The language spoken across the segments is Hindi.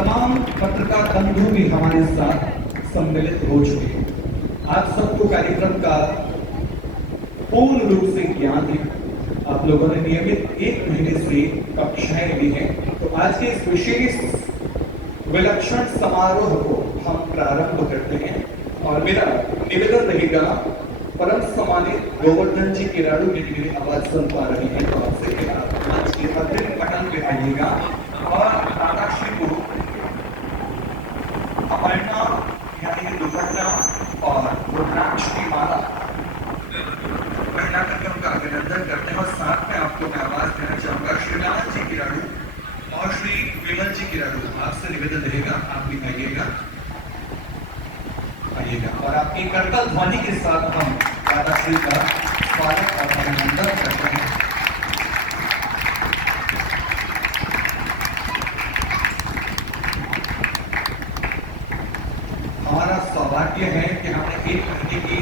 तमाम पत्रकार बंधु भी हमारे साथ सम्मिलित हो चुके हैं। आप सबको कार्यक्रम का पूर्ण रूप से ज्ञान है। आप लोगों ने नियमित 1 महीने से कक्षाएं ली हैं। तो आज के इस विशेष विलक्षण समारोह को हम प्रारंभ करते हैं और मेरा निवेदन रहेगा, परम सम्मानित गोवर्धन जी किराड़ू, यदि मेरी आवाज सुन पा रही है तो आपसे मंच के अग्रिम पटल पे आइएगा और दादाश्री को अपर्णा यानी दुर्घटना और रुद्राक्ष की माला पहना करके उनका अभिनंदन करते हैं। और साथ में आपको मैं आवाज देना चाहूंगा श्रीलाल जी किराड़ू और श्री विमल जी किराड़ू, आपसे निवेदन रहेगा आप भी आइएगा और आपकी करतल ध्वनि के साथ हम दादाश्री का स्वागत और अभिनंदन करते हैं। हमारा सौभाग्य है कि हमने 1 महीने की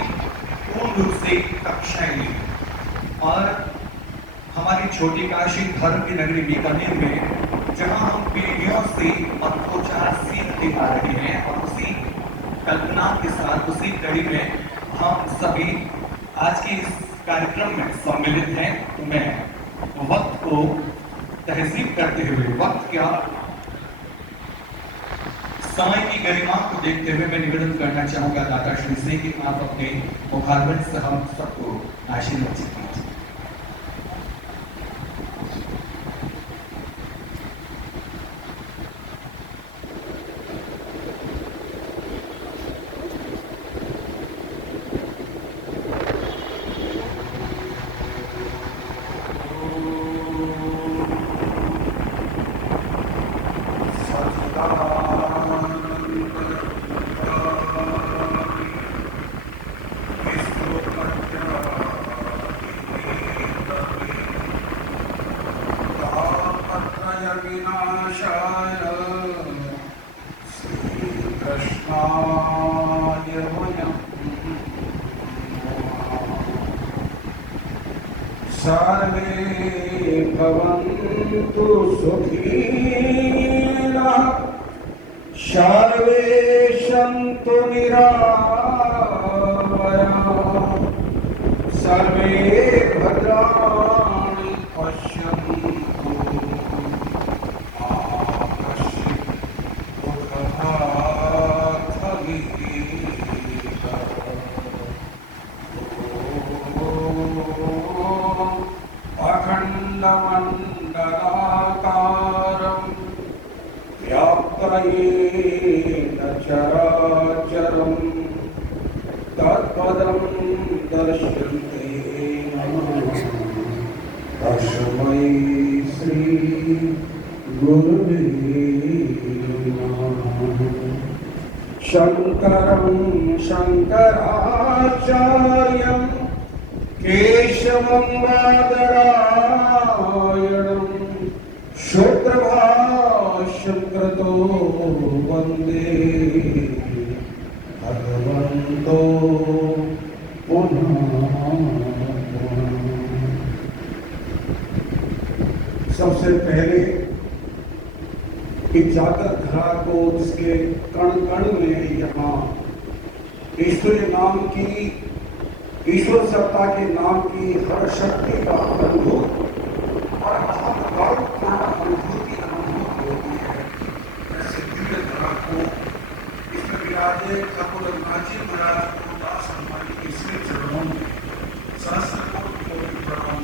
पूर्ण रूप से कक्षाएं ली और हमारी छोटी काशी धर्म की नगरी बीकानेर में, जहां हम पीढ़ियों से मंत्रोच्चार सीखते आ रहे हैं और उसी कल्पना के साथ उसी कड़ी में हम सभी आज के इस कार्यक्रम में सम्मिलित हैं। तो मैं वक्त को तहजीब करते हुए, वक्त क्या समय की गरिमा को देखते हुए मैं निवेदन करना चाहूंगा दादाश्री से कि आप अपने मुखारबंद से हम सबको आशीर्वाद कीजिए। सर्वे भवन्तु सुखिनः, सर्वे सन्तु निरामयाः, सर्वे भद्राणि पश्यन्तु मा कश्चित् दुःखभाग् भवेत्। अखण्डमण्डलाकारं व्याप्तयेन चराचरं तत्पदं दर्शन्ते तस्मै श्री गुरुवे नमः। शङ्करं शङ्कराचार्यं केशवं बादरायणं सूत्रभाष्यं कृतो वन्दे भगवन्तो पुनः पुनः। सबसे पहले इस जागृत धारा को उसके कण कण में यहाँ ईश्वरी नाम की, ईश्वर सत्ता के नाम की हर शक्ति का अनुभव और महत्वपूर्ण अनुभूति होती है। ऐसे दिव्य धारा को इसमें विराजे ठाकुर नाजी महाराज को दास हमारी इसके चरणों में सहस्त्र कोटि प्रणाम।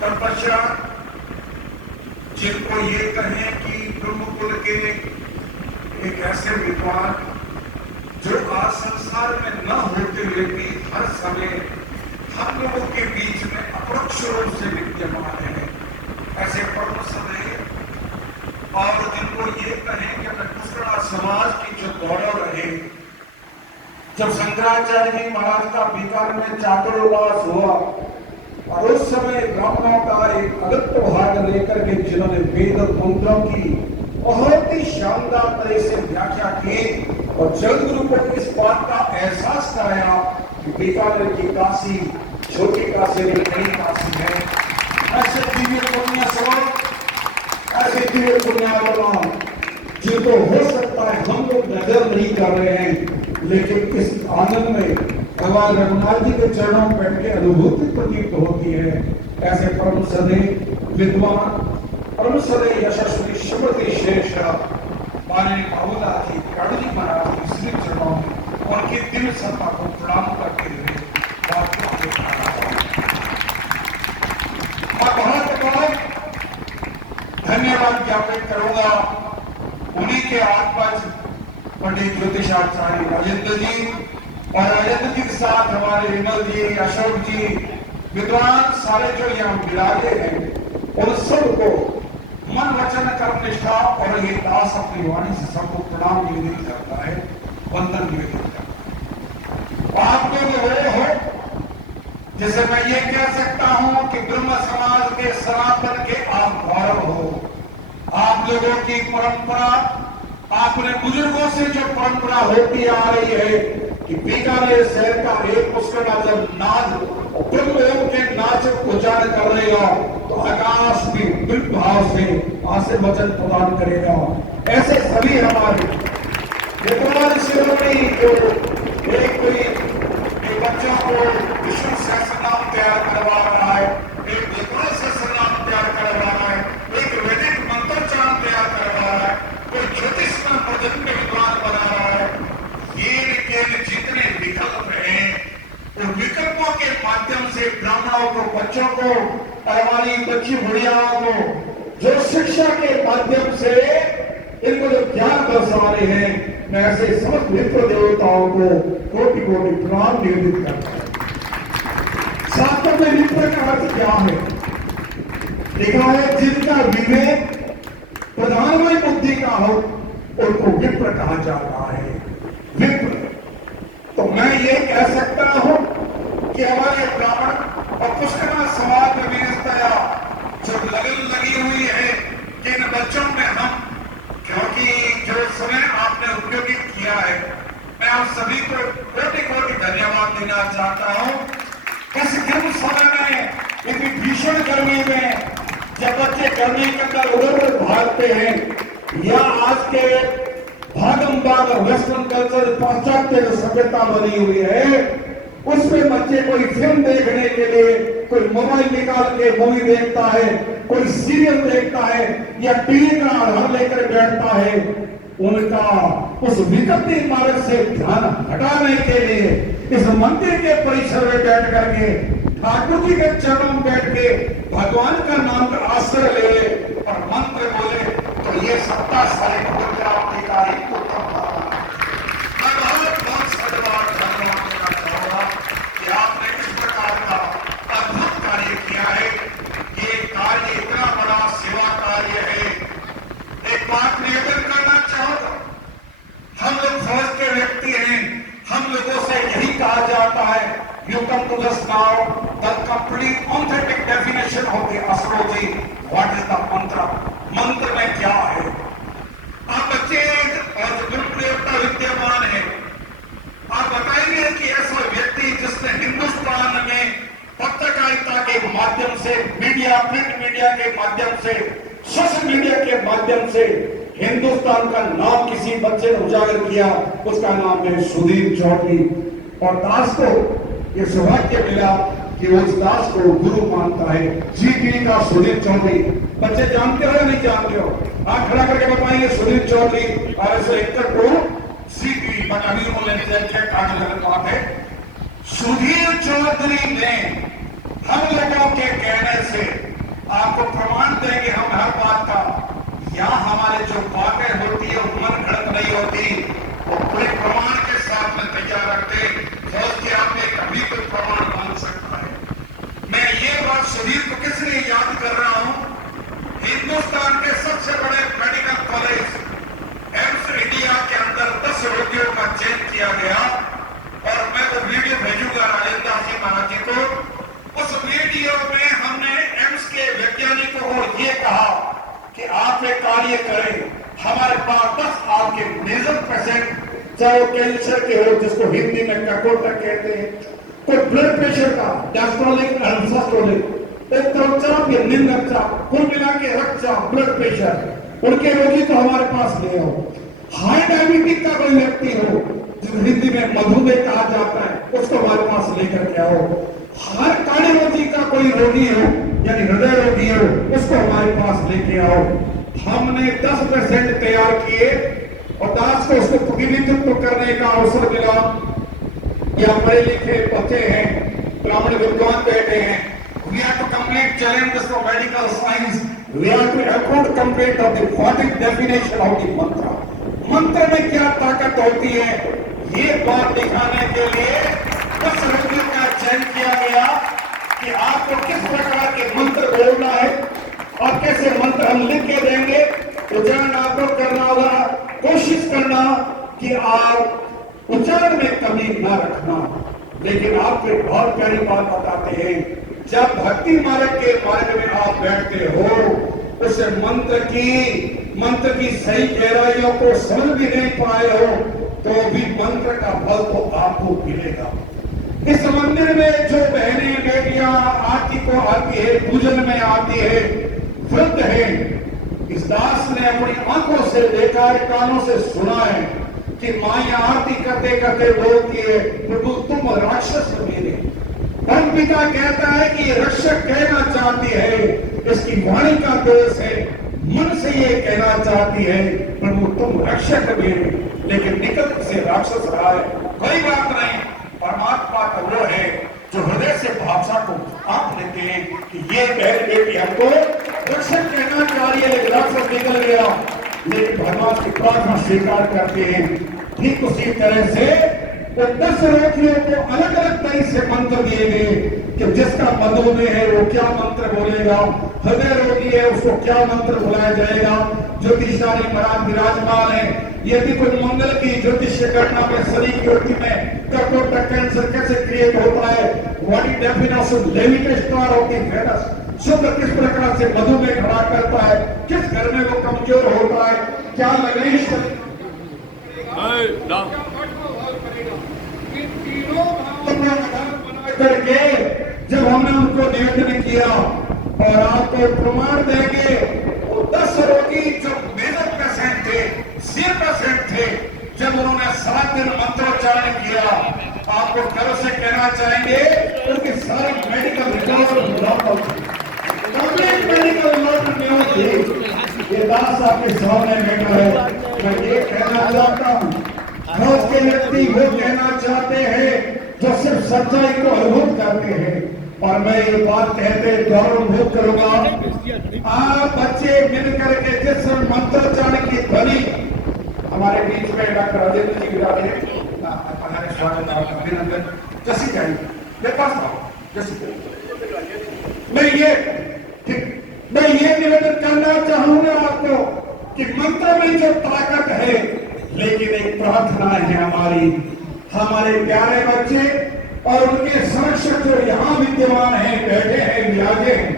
तत्पश्चात जिनको ये कहें कि ब्रह्मकुल के एक ऐसे विद्वान जो आज संसार में न होते हुए भी हर समय हम लोगों के बीच में अपरोक्ष रूप से विद्यमान है, ऐसे परम समय और जिनको ये कहें कि अपने पुष्करा समाज की जो गौरव रहे। जब शंकराचार्य जी महाराज का बीकानेर में चातुर्मास हुआ और उस समय ब्राह्मणों का एक अलग भाग लेकर के जिन्होंने वेद मंत्रों की बहुत ही शानदार तरह से व्याख्या की और जल्द गुरु को इस बात का एहसास कराया कि बीकानेर की काशी छोटी काशी बड़ी काशी है। ऐसे दिव्य पुण्य सरोवर, ऐसे देखिए पुण्यात्मा जिनको हो सकता है हम लोग नजर नहीं कर रहे हैं, लेकिन इस आनंद में भगवान रघुनाथ जी के चरणों में बैठ के अनुभूति प्रतीत होती है। ऐसे परम सदे विद्वान, परम सदे यशस्वी, श्रीमती शेष माननीय बाबूलाल जी काड़ू जी महाराज के श्री चरणों में उनकी दिव्य सत्ता को प्रणाम करते हुए बात को आगे बढ़ाना और बहुत धन्यवाद ज्ञापित करूंगा उन्हीं के आत्मज पंडित ज्योतिषाचार्य राजेंद्र जी और राजेंद्र जी के साथ हमारे विमल जी, अशोक जी, विद्वान सारे जो यहाँ विराजे हैं, उन सबको मन वचन कर्म निष्ठा और ये दास अपनी वाणी से सबको प्रणाम निवेदित करता है, वंदन निवेदित करता है। आप लोग वो हो जैसे मैं ये कह सकता हूं कि ब्रह्म समाज के सनातन के आप गौरव हो। आप लोगों की परंपरा, आपने बुजुर्गों से जो परंपरा होती आ रही है कि बीकानेर शहर का एक मुस्कुरा जब नाद ब्रह्म के नाच उच्चारण कर रहेगा तो आकाश भी बिल्कुल भाव से आशीर्वचन प्रदान करेगा। ऐसे सभी हमारे विद्वान शिरोमणि जो एक बच्चों को विष्णु सहस्रनाम तैयार करवा रहा है, एक विद्वान सहस्रनाम तैयार करवा रहा है, एक वैदिक मंत्रोच्चारण तैयार करवा रहा है, कोई ज्योतिष में प्रजन में विद्वान बना रहा है। ये जितने विकल्प हैं उन विकल्पों के माध्यम से ब्राह्मणों को, बच्चों को और हमारी बच्ची बुढ़ियाओं को जो शिक्षा के माध्यम से इनको जो ज्ञान बरसा रहे हैं, मैं ऐसे समस्त मित्र देवताओं को कोटि कोटि प्रणाम निवेदित करता हूं। शास्त्र में मित्र का अर्थ क्या है? लिखा है जिनका विवेक प्रधानमय बुद्धि का हो उनको विप्र कहा जाता है। विप्र तो मैं ये कह सकता हूं कि हमारे ब्राह्मण और पुष्करमा समाज में विशेषतया जो लगन लगी हुई है कि इन बच्चों में हम, क्योंकि जो समय आपने उपयोगित किया है, मैं आप सभी को कोटि कोटि धन्यवाद देना चाहता हूं। इस गर्म समय में, इतनी भीषण गर्मी में जब बच्चे गर्मी के अंदर उधर भागते हैं या आज के भागम भाग वेस्टर्न कल्चर पाश्चात्य जो सभ्यता बनी हुई है उसमें बच्चे कोई फिल्म देखने के लिए कोई मोबाइल निकाल के मूवी देखता है, कोई सीरियल देखता है या टीवी का आधार लेकर बैठता है, उनका उस विकृति मार्ग से ध्यान हटाने के लिए इस मंदिर के परिसर में बैठ करके ठाकुर जी के चरणों में बैठ के भगवान का नाम का आश्रय ले और मंत्र बोले तो ये सत्ता सारे प्राप्ति का एक उत्तम भावना है। मैं बहुत धन्यवाद देना चाहूंगा कि आपने इस प्रकार का अद्भुत कार्य किया है। ये कार्य इतना बड़ा सेवा कार्य है। एक बात निवेदन करना चाहूंगा, हम लोग फौज के व्यक्ति हैं, हम लोगों से यही कहा जाता है you come to this now the complete authentic definition of the astrology. What is the mantra? मंत्र में क्या है? आप बच्चे और जो गुरु देवता विद्यमान है, आप बताएंगे कि ऐसा व्यक्ति जिसने हिंदुस्तान में पत्रकारिता के माध्यम से, मीडिया, प्रिंट मीडिया के माध्यम से, सोशल मीडिया के माध्यम से हिंदुस्तान का नाम किसी बच्चे ने उजागर किया, उसका नाम है सुधीर चौधरी। और दास को ये सौभाग्य मिला कि वो इस दास को गुरु मानता है। जी का सुधीर चौधरी, बच्चे जानते हो या नहीं जानते हो? आप खड़ा करके बताएंगे सुधीर चौधरी और ऐसे एक्टर को सीपी अभी बात है। सुधीर चौधरी ने हम लोगों के कहने से आपको प्रमाण देंगे हम हर बात का। यहाँ हमारे जो बातें होती है वो मन घड़त नहीं होती, वो पूरे प्रमाण के साथ में तैयार रखते कि आपने कभी कोई प्रमाण मान सकता है। मैं ये बात सुधीर को किस लिए याद कर रहा हूं? हिंदुस्तान के सबसे बड़े मेडिकल कॉलेज एम्स इंडिया के अंदर 10 रोगियों का चयन किया गया और मैं वो वीडियो भेजूंगा राजेंद्र जी महाराज जी को। उस वीडियो में हमने एम्स के वैज्ञानिकों को ये कहा कि आप एक कार्य करें, हमारे पास 10 आपके मेजर पेशेंट, चाहे वो कैंसर के हो जिसको हिंदी में ककोटा कहते हैं, कोई ब्लड प्रेशर का, डायस्टोलिक, अल्फास्टोलिक, रक्तचाप या निम्न रक्तचाप, कुल मिला के रक्तचाप, ब्लड प्रेशर, उनके रोगी तो हमारे पास ले आओ। हाई डायबिटिक का कोई व्यक्ति हो, जो हिंदी में मधुमेह कहा जाता है, उसको हमारे पास लेकर के आओ। हर कार्डियोलॉजी का कोई रोगी हो, यानी हृदय रोगी हो, उसको हमारे पास लेके आओ। हमने 10 पेशेंट तैयार किए और 10 को उसको प्रतिनिधित्व करने का अवसर मिला। या पढ़े लिखे बच्चे हैं, ब्राह्मण विद्वान बैठे हैं। We have to complete challenges of medical science. We have to accord complete of the 40 definition of the mantra. मंत्र में क्या ताकत होती है, ये बात दिखाने के लिए 10 रोगियों का चयन किया गया कि आपको किस प्रकार के मंत्र बोलना है और कैसे मंत्र हम लिख के देंगे। उच्चारण आपको करना होगा, कोशिश करना कि आप उच्चारण में कमी ना रखना। लेकिन आपको एक बहुत प्यारी बात बताते हैं, जब भक्ति मार्ग के मार्ग में आप बैठते हो, उस मंत्र की सही गहराइयों को समझ भी नहीं पाए हो, तो भी मंत्र का फल तो आपको मिलेगा। इस मंदिर में जो बहनें बेटियां आरती को आती है, पूजन में आती है, वृद्ध है, इस दास ने अपनी आंखों से देखा है, कानों से सुना है कि माया आरती करते करते बोलती है, प्रभु तुम राक्षस मेरे। परम पिता कहता है कि ये रक्षक कहना चाहती है, इसकी वाणी का दोष है, मन से ये कहना चाहती है प्रभु तुम रक्षक मेरे, लेकिन निकट से राक्षस रहा है। कोई बात नहीं, परमात्मा का वो है जो हृदय से भाषा को आप लेते हैं कि ये कह रहे कि हमको रक्षक कहना चाह रही है, राक्षस निकल गया, लेकिन भगवान की प्रार्थना स्वीकार करते हैं। ठीक उसी तरह से वो 10 रोगियों को अलग अलग तरह से मंत्र दिए गए कि जिसका मधुमेह है वो क्या मंत्र बोलेगा, हृदय रोगी है उसको क्या मंत्र बुलाया जाएगा। ज्योतिषारी महाराज विराजमान है, यदि कोई मंगल की ज्योतिष करना में शरीर की वृत्ति में कर्कोटक कैंसर कैसे क्रिएट होता है, what is definition levitate star of the Venus, शुक्र किस प्रकार से मधुमेह खड़ा करता है, किस घर में वो कमजोर होता है, क्या लगे करके जब हमने उनको निवेदन किया और आपको प्रमाण देंगे, वो 10 रोगी जो मेजर पेशेंट थे, सीरियस पेशेंट थे, जब उन्होंने 7 दिन मंत्रोच्चारण किया, आपको गर्व से कहना चाहेंगे उनकी सारी medical report complete medical report में होगी। ये दास आपके सामने बैठा है, मैं ये कहना चाहता हूँ, बहुत के व्यक्ति वो कहना चाहते हैं जो सिर्फ सच्चाई को अनुभव करते हैं, और मैं ये बात कहते गौरव अनुभव करूंगा। आप बच्चे मिलकर के जिस मंत्रोच्चारण की ध्वनि, हमारे बीच में डॉक्टर राजेंद्र जी विराजे, अभिनंदन, जैसी चाहिए मेरे पास आओ, जैसी मैं ये निवेदन करना चाहूंगा आपको कि मंत्र में जो ताकत है, लेकिन एक प्रार्थना है हमारे प्यारे बच्चे और उनके संरक्षक जो यहाँ विद्यमान हैं, बैठे हैं, विराजे हैं,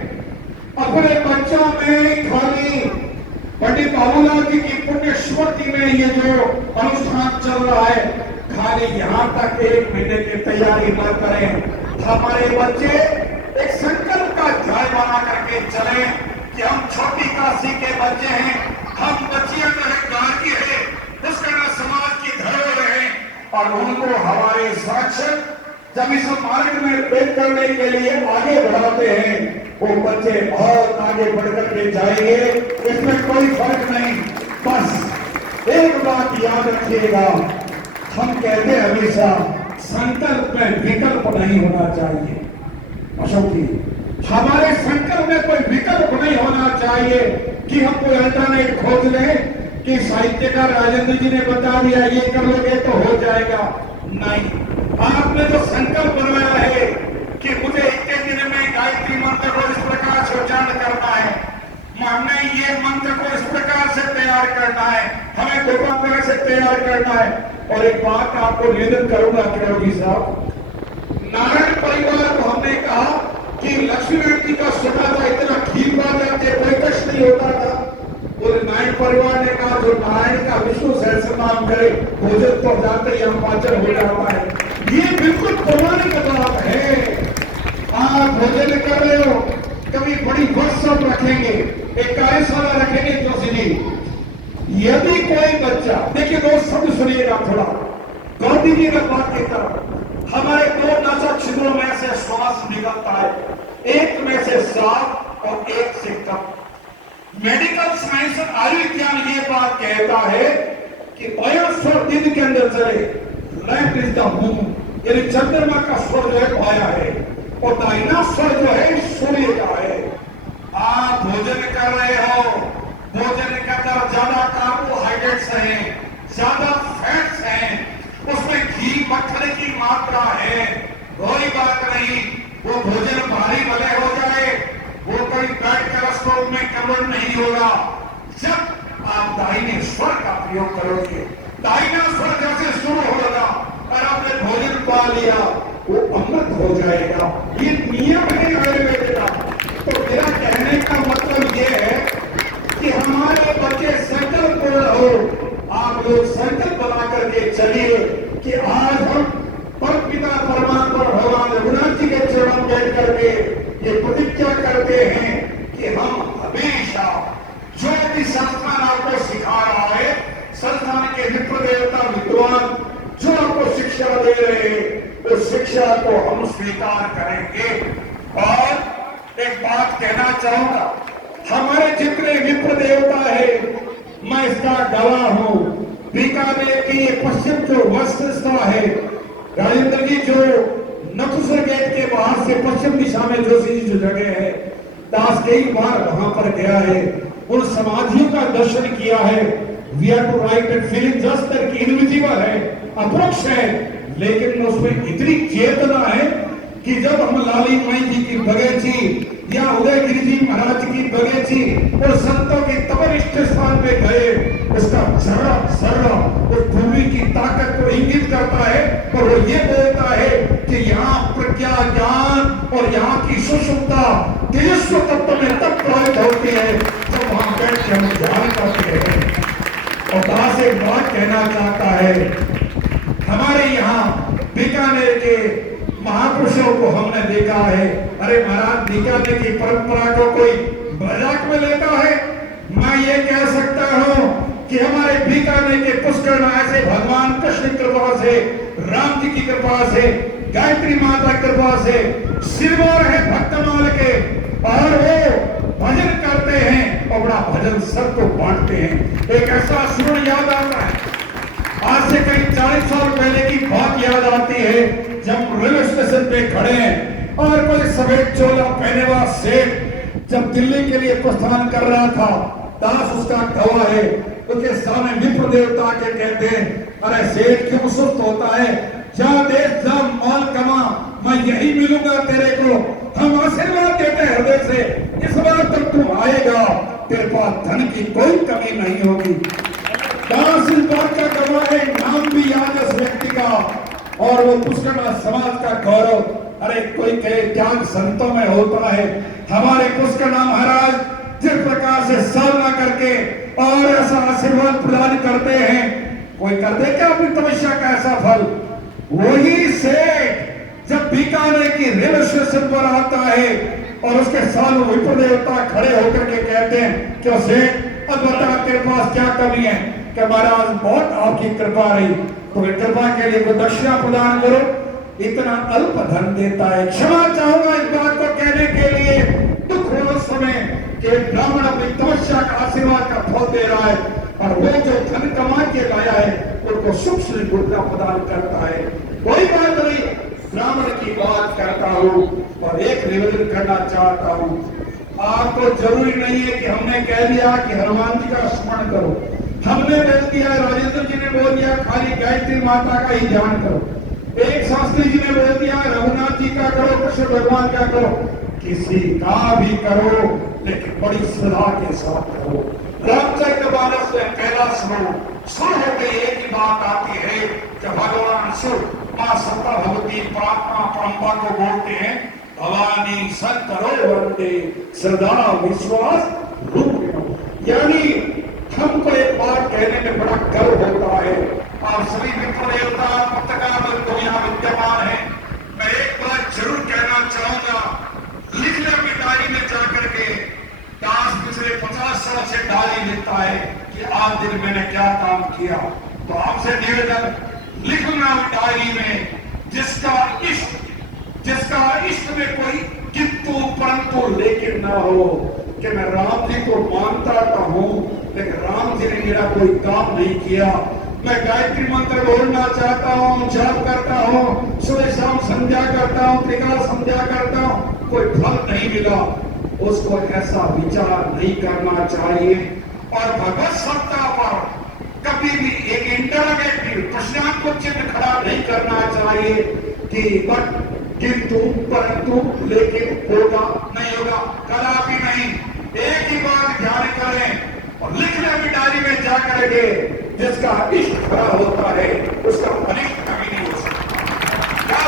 अपने बच्चों में खाली पंडित बाबूलाल जी की पुण्य स्मृति में ये जो अनुष्ठान चल रहा है, खाली यहाँ तक 1 महीने की तैयारी न करें। हमारे बच्चे एक संकल्प का ध्यान बना करके चले कि हम छोटी काशी के बच्चे हैं, हम बच्चियों का गार्गी है, उसका ना समाज की धरोहर है, और उनको हमारे संरक्षक जब इस मार्ग में पेश करने के लिए आगे बढ़ाते हैं, वो बच्चे बहुत आगे बढ़कर के जाएंगे, इसमें कोई फर्क नहीं। बस एक बात याद रखिएगा, हम कहते हैं हमेशा संकल्प में विकल्प नहीं होना चाहिए। अशोक जी, हमारे संकल्प में कोई विकल्प नहीं होना चाहिए कि हम कोई अल्टरनेट खोज लें कि साहित्यकार राजेंद्र जी ने बता दिया ये कर लोगे तो हो जाएगा। नहीं, आपने जो संकल्प बनाया है कि मुझे 21 दिन में गायत्री मंत्र को इस प्रकार से उच्चारण करना है, हमने ये मंत्र को इस प्रकार से तैयार करना है, हमें गोपाल से तैयार करना है। और एक बात आपको निवेदन करूंगा किरोगी साहब, नारायण परिवार को हमने कहा कि लक्ष्मी व्यक्ति का सुना था, इतना ठीक बात है, कोई कष्ट नहीं होता था। और नारायण परिवार ने कहा जो नारायण का विष्णु सहस्त्र नाम करे, भोजन तो जाते ही हम पाचन हो जाता है। ये बिल्कुल प्रमाणिक बात है। आप भोजन कर रहे हो, कभी बड़ी वर्कशॉप रखेंगे, एक कार्यशाला रखेंगे जोशी जी। यदि कोई बच्चा, देखिए दोस्त शब्द सुनिएगा थोड़ा, गौरी जी ने बात की तरह हमारे दो नासा छिद्रों में से श्वास निकलता है, एक में से साफ और एक से कम। मेडिकल साइंस और आयुर्विज्ञान ये बात कहता है कि बायोस्फीयर दिन के अंदर चले, लाइफ इज द मून, यानी चंद्रमा का स्वर जो है पाया है, और डायनासोर जो है सूर्य का है। आप भोजन कर रहे हो, भोजन के अंदर ज्यादा कार्बोहाइड्रेट्स हैं, ज्यादा फैट्स हैं, उसमें घी मक्खन की मात्रा है, कोई बात नहीं, वो भोजन भारी भले हो जाए, वो कोई बैड कोलेस्ट्रॉल में कन्वर्ट नहीं होगा। जब आप दाहिने स्वर का प्रयोग करोगे, दाहिना स्वर जैसे शुरू होगा और आपने भोजन पा लिया, वो अमृत हो जाएगा। ये नियम है आयुर्वेद का। तो मेरा कहने का मतलब ये है कि हमारे बच्चे संकल्प हो, आप लोग संकल्प बना करके चलिए कि आज हम परम पिता परमात्मा भगवान रघुनाथ जी के चरणों में बैठ करके ये प्रतिज्ञा करते हैं कि हम हमेशा जो भी संस्थान आपको सिखा रहा है, संस्थान के मित्र देवता विद्वान जो आपको शिक्षा दे रहे हैं, उस शिक्षा को हम स्वीकार करेंगे। और एक बात कहना चाहूंगा, हमारे जितने विप्र देवता है, मैं इसका गवाह हूं। बीकानेर की ये पश्चिम जो वस्तुस्था है, राजेंद्र जी जो नकुसर गेट के बाहर से पश्चिम दिशा में जोशी जी जो जगह है, दास कई बार वहां पर गया है, उन समाधियों का दर्शन किया है। We are to write and feeling just that invisible है, अप्रोक्ष है, लेकिन उसमें इतनी चेतना है कि जब हम लाली माई जी की बगीची या उदयगिरी जी महाराज की बगीची और संतों की तपनिष्ठ स्थान पे गए, उसका जरा जरा उस भूमि की ताकत को इंगित करता है, और वो ये बोलता है कि यहाँ प्रज्ञा ज्ञान और यहाँ की सुषुप्ता तेजस्व तत्व में तब प्रभावित होती है जब वहां बैठ के हम ध्यान करते हैं। और दास एक बात कहना चाहता है, हमारे यहाँ बीकानेर के महापुरुषों को हमने देखा है। अरे महाराज, बीकानेर की परंपरा को कोई मजाक में लेता है? मैं ये कह सकता हूँ कि हमारे बीकानेर के पुष्कर ऐसे भगवान कृष्ण की कृपा से, राम जी की कृपा से, गायत्री माता की कृपा से सिरमौर है भक्तमाल के, और वो भजन करते हैं और बड़ा भजन सबको बांटते हैं। एक ऐसा सुर याद आता है, आज से करीब 40 साल पहले की बात याद आती है, जब रेलवे स्टेशन पे खड़े हैं और कोई सफेद चोला पहने हुआ सेठ जब दिल्ली के लिए प्रस्थान कर रहा था, दास उसका गवाह है, उसके सामने विप्र देवता के कहते हैं, अरे सेठ क्यों सुस्त होता है, जा देश जा माल कमा, मैं यही मिलूंगा तेरे को, हम आशीर्वाद देते हैं हृदय से, इस बार तक तू आएगा, तेरे पास धन की कोई कमी नहीं होगी। दास इस बात का गवाह है, नाम भी याद है उस व्यक्ति का, और वो पुष्कर समाज का गौरव। अरे कोई कहे त्याग संतों में होता है, हमारे पुष्कर महाराज जिस प्रकार से साधना करके और ऐसा आशीर्वाद प्रदान करते हैं, कोई करते क्या अपनी तपस्या का ऐसा फल? वही सेठ जब बीकानेर की रेलवे स्टेशन पर आता है और उसके सामने विप्र देवता खड़े होकर के कहते हैं, क्यों सेठ अब बता तेरे पास क्या कमी है? कि महाराज बहुत आपकी कृपा रही, तो कृपा के लिए कोई दक्षिणा प्रदान करो। इतना अल्प धन देता है। क्षमा चाहूंगा इस बात को कहने के लिए, दुख हो उस समय कि ब्राह्मण अपनी तपस्या का आशीर्वाद का फल दे रहा है, और वो जो धन कमा के लाया है उनको सूक्ष्म गुरुता प्रदान करता है। कोई बात नहीं, ब्राह्मण की बात करता हूँ और एक निवेदन करना चाहता हूँ, आपको जरूरी नहीं है कि हमने कह दिया कि हनुमान जी का स्मरण करो, हमने बोल दिया, राजेंद्र जी ने बोल दिया खाली गायत्री माता का ही ध्यान करो, एक शास्त्री जी ने बोल दिया रघुनाथ जी का करो, कृष्ण भगवान का करो, किसी का भी करो लेकिन बड़ी श्रद्धा के साथ करो। रामचरितमानस में पहला श्लोक सुर हो गई, एक ही बात आती है कि भगवान सुर मां सत्ता भगवती प्रार्थना परंपरा को बोलते हैं, भवानी संकरो वंदे श्रद्धा विश्वास रूप। यानी हमको एक बात कहने में बड़ा गर्व होता है, आप सभी विप्र देवता पत्रकार बंधु यहाँ विद्यमान है, मैं एक बात जरूर कहना चाहूंगा, लिख ले अपनी डायरी में जाकर से डायरी लिखता है कि आज दिन मैंने क्या काम किया। तो आपसे निवेदन, लिखना डायरी में जिसका इष्ट में कोई किंतु परंतु लेकिन ना हो कि मैं राम जी को मानता तो हूं लेकिन राम जी ने मेरा कोई काम नहीं किया। मैं गायत्री मंत्र बोलना चाहता हूँ, जाप करता हूँ, सुबह शाम संध्या करता हूँ, त्रिकाल संध्या करता हूँ, कोई फल नहीं मिला। उसको ऐसा विचार नहीं करना चाहिए। और भगवत सत्ता पर कभी भी एक इंटरोगेटिव प्रश्नार्थ को चिन्ह खड़ा नहीं करना चाहिए कि बट किंतु परंतु लेकिन होगा नहीं होगा, कदापि नहीं। एक ही बात ध्यान करें और लिख लें अपनी डायरी में जा करके, जिसका इष्ट खड़ा होता है उसका अनिष्ट कभी नहीं हो सकता।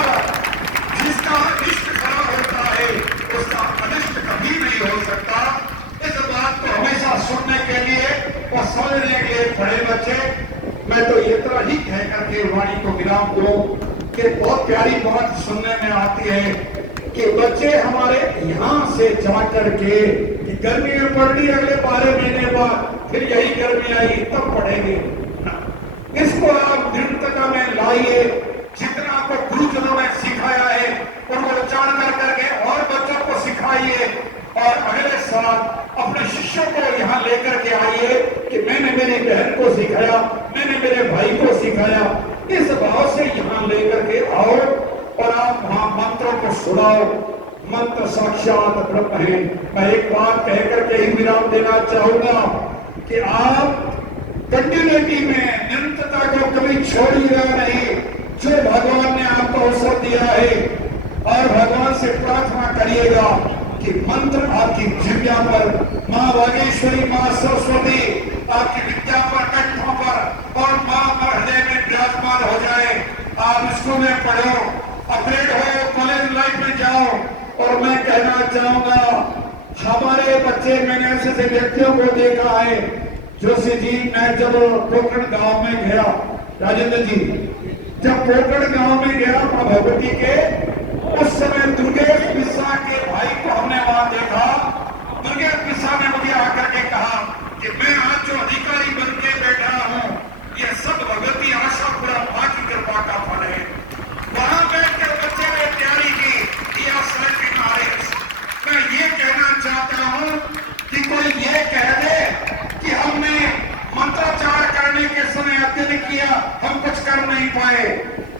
जिसका इष्ट खड़ा होता है उसका अनिष्ट कभी नहीं हो सकता। इस बात को हमेशा सुनने के लिए और समझने के लिए बड़े बच्चे, मैं तो इतना ही कह करके वाणी को विराम दूं कि बहुत प्यारी बात सुनने में आती है कि बच्चे हमारे यहाँ से जा करके कि गर्मी में पढ़नी अगले 12 महीने बाद, फिर यही गर्मी आई तब पढ़ेंगे। इसको आप दृढ़ता में लाइए। जितना आपको गुरुजनों ने सिखाया है उनको उच्चारण कर करके और बच्चों को सिखाइए और अगले साल अपने शिष्यों को यहाँ लेकर के आइए कि मैंने मेरी बहन को सिखाया, मैंने मेरे भाई को सिखाया। इस भाव से यहाँ लेकर के आओ और आप वहां मंत्रों को सुनाओ। मंत्र साक्षात ब्रह्म है। मैं एक बात कह करके ही विराम देना चाहूंगा कि आप कंटिन्यूटी में निरंतरता को कभी छोड़िएगा नहीं। जो भगवान ने आपको अवसर दिया है और भगवान से प्रार्थना करिएगा कि मंत्र आपकी जिह्वा पर, माँ वागेश्वरी, माँ सरस्वती आपकी विद्या पर, कंठों पर और माँ हृदय में विराजमान हो जाए। आप स्कूल में पढ़ो, अपग्रेड हो, कॉलेज लाइफ में जाओ। और मैं कहना चाहूंगा हमारे बच्चे, मैंने ऐसे व्यक्तियों को देखा है। जोशी जी, मैं जब पोखरण गांव में गया, राजेंद्र जी, जब पोखरण गांव में गया मां भगवती के, उस समय दुर्गेश मिश्रा के भाई को हमने वहां देखा। दुर्गेश मिश्रा ने मुझे आकर के कहा कि मैं आज जो अधिकारी बन के बैठा हूं, यह सब भगवती आशापुरा मां की कृपा का फल है। वहां बैठकर बच्चे ने तैयारी की। मैं ये कहना चाहता हूं कि कोई ये कह दे कि हमने मंत्रोच्चार करने के समय अध्ययन किया, हम कुछ कर नहीं पाए,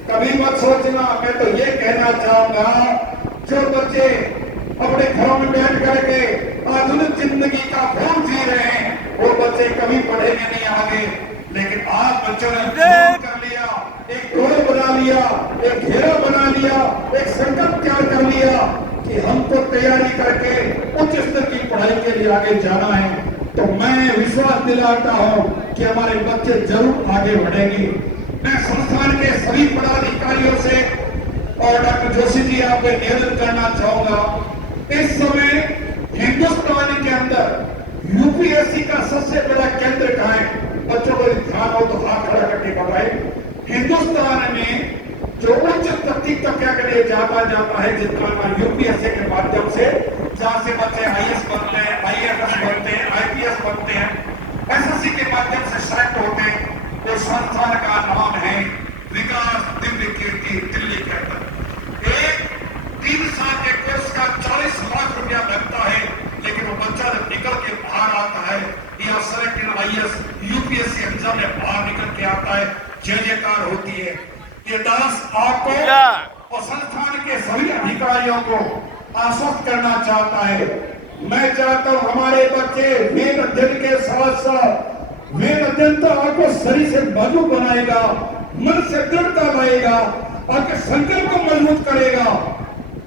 कभी मत सोचना। मैं तो ये कहना चाहूंगा, जो बच्चे अपने घरों में बैठ करके आधुनिक जिंदगी का भोग जी रहे हैं, वो बच्चे कभी पढ़ेंगे नहीं आगे। लेकिन आप बच्चों ने कर लिया, एक गोल बना लिया, एक घेरा बना लिया, एक संकल्प तैयार कर लिया कि हमको तैयारी करके उच्च स्तर की पढ़ाई के लिए आगे जाना है। तो मैं विश्वास दिलाता हूं कि हमारे बच्चे जरूर आगे बढ़ेंगे। मैं संस्थान के सभी पदाधिकारियों से और डॉक्टर जोशी जी आपको निवेदन करना चाहूंगा, इस समय हिंदुस्तान के अंदर यूपीएससी का सबसे बड़ा केंद्र कहाँ है? बच्चों को ध्यान हो तो हाथ खड़ा करके बताए। हिंदुस्तान में जो उच्च तकनीक के लिए जाता है, जितना यूपीएससी के माध्यम से, जहां से बच्चे आईएएस बनते हैं, आईएएस बनते हैं, आईपीएस बनते हैं, एसएससी के माध्यम से सेलेक्ट होते हैं, तो संस्थान का नाम है विकास दिव्य कीर्ति दिल्ली के अंदर। एक 3 साल के कोर्स का 40 लाख रुपया लगता है, लेकिन वो बच्चा जब निकल के बाहर आता है या select in IAS UPSC exam में बाहर निकल के आता है, जय जयकार होती है। ये दास आपको और संस्थान के सभी अधिकारियों को आश्वस्त करना चाहता है। मैं चाहता हूं हमारे बच्चे वेद अध्ययन के साथ साथ, वेद अध्ययन तो आपको शरीर से मजबूत बनाएगा, मन से दृढ़ता लाएगा, आपके संकल्प को मजबूत करेगा।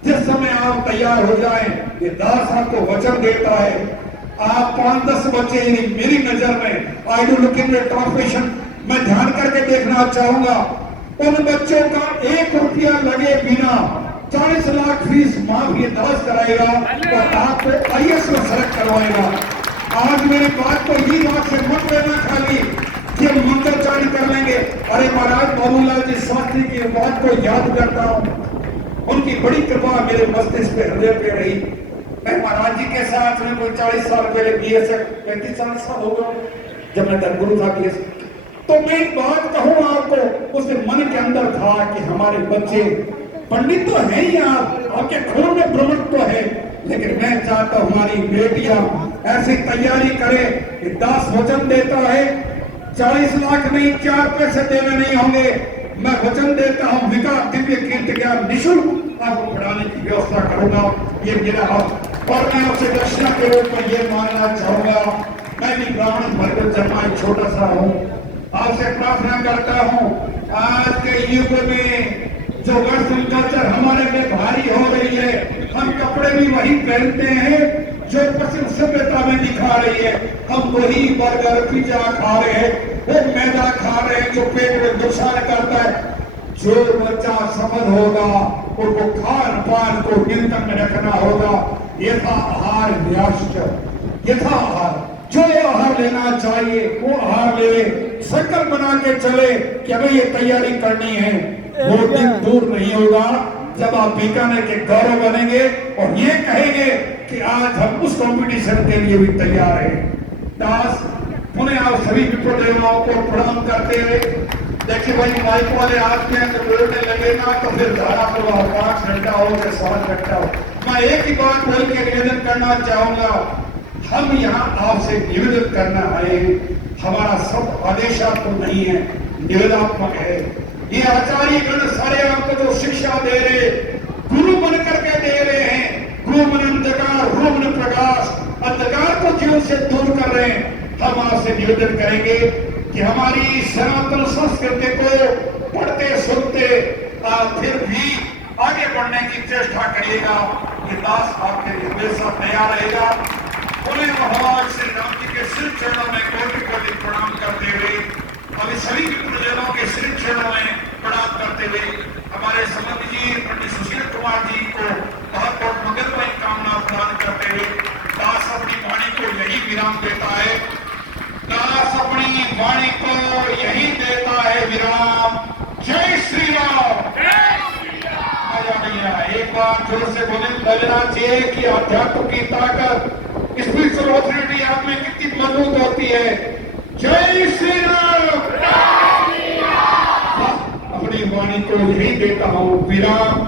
जिस समय आप तैयार हो जाएं, ये दास आपको वचन देता है। आप 5-10 बच्चे मेरी नजर में, I do look in top patient, मैं ध्यान करके देखना चाहूंगा, उन बच्चों का 1 रुपया लगे बिना 40 लाख फीस माफ ये दास कराएगा और आपको आईएएस में सेलेक्ट करवाएगा। आज मेरी बात को ही बात से मत लेना खाली कि हम मंत्रोच्चारण कर लेंगे। अरे महाराज बाबूलाल जी शास्त्री की बात को याद करता हूं, उनकी बड़ी कृपा मेरे मस्तिष्क पे, हृदय पे रही। मैं महाराज जी के साथ में कोई 40 साल पहले बीएसएफ 35-40 साल हो गए जब मैं धर्मगुरु था बीएसएफ। तो मैं एक बात कहूं आपको, उसके मन के अंदर था कि हमारे बच्चे पंडित तो है ही, आपके खून में ब्रह्मण तो है, लेकिन मैं चाहता हूं हमारी बेटियां ऐसी तैयारी करे कि 10 वचन देता है 40 लाख नहीं 4 पैसे देने नहीं होंगे। मैं वचन देता हूं विकास दिव्य कीर्ति ज्ञान निःशुल्क आपको पढ़ाने की व्यवस्था करूंगा। ये मेरा हक और मैं आपसे दक्षिणा के रूप में ये मांगना चाहूंगा। मैं भी ब्राह्मण वर्ग जन्मा छोटा सा हूं, आपसे प्रार्थना करता हूं आज के युग में जो वेस्टर्न कल्चर हमारे पे भारी हो रही है, हम कपड़े भी वही पहनते हैं जो पश्चिम सभ्यता में दिखा रही है। हम वही बर्गर पिज्जा खा रहे हैं, वो मैदा खा रहे हैं जो पेट में नुकसान करता है। जो बच्चा समझ होगा उनको खान पान को नियंत्रण में रखना होगा। यथा आहार यथा आहार, जो आहार लेना चाहिए वो आहार ले, संकल्प बना के चले कि हमें ये तैयारी करनी है। वो दिन दूर नहीं होगा जब आप बीकानेर के गौरव बनेंगे और ये कहेंगे कि आज हम उस कंपटीशन के लिए भी तैयार हैं। दास पुनः आप सभी विप्रदेवाओं को प्रणाम करते हुए, देखिए भाई माइक वाले आते हैं तो बोलने लगे ना तो फिर धारा प्रवाह 5 घंटा हो या 7 घंटा हो। मैं एक ही बात बोल के निवेदन करना चाहूंगा, हम यहाँ आपसे निवेदन करना है, हमारा सब आदेशात्मक नहीं है, निवेदनात्मक है। ये आचार्य गण सारे आपको जो शिक्षा दे रहे, गुरु बन करके दे रहे हैं, गुरु मन अंधकार गुरु मन प्रकाश, अंधकार को जीवन से दूर कर रहे हैं। हम आपसे निवेदन करेंगे कि हमारी सनातन संस्कृति को पढ़ते सुनते फिर भी आगे बढ़ने की चेष्टा करिएगा। ये दास आपके लिए हमेशा तैयार रहेगा। उन्हें भगवान श्री राम जी के सिर चरणों में कोटि कोटि प्रणाम करते हुए, अभी सभी विप्रजनों के सिर चरणों में प्रणाम करते हुए, हमारे संबंधी जी पंडित सुशील कुमार जी को बहुत बहुत मंगलमय कामना प्रदान करते हुए दास अपनी वाणी को यही विराम देता है। दास अपनी वाणी को यही देता है विराम। जय श्री राम। मजा नहीं आया, एक बार जोर से बोले लगना चाहिए कि अध्यात्म की ताकत, स्पिरिचुअल ऑथोरिटी आप में कितनी मजबूत होती है। जय श्री राम। अपनी वाणी को यही देता हूं विराम।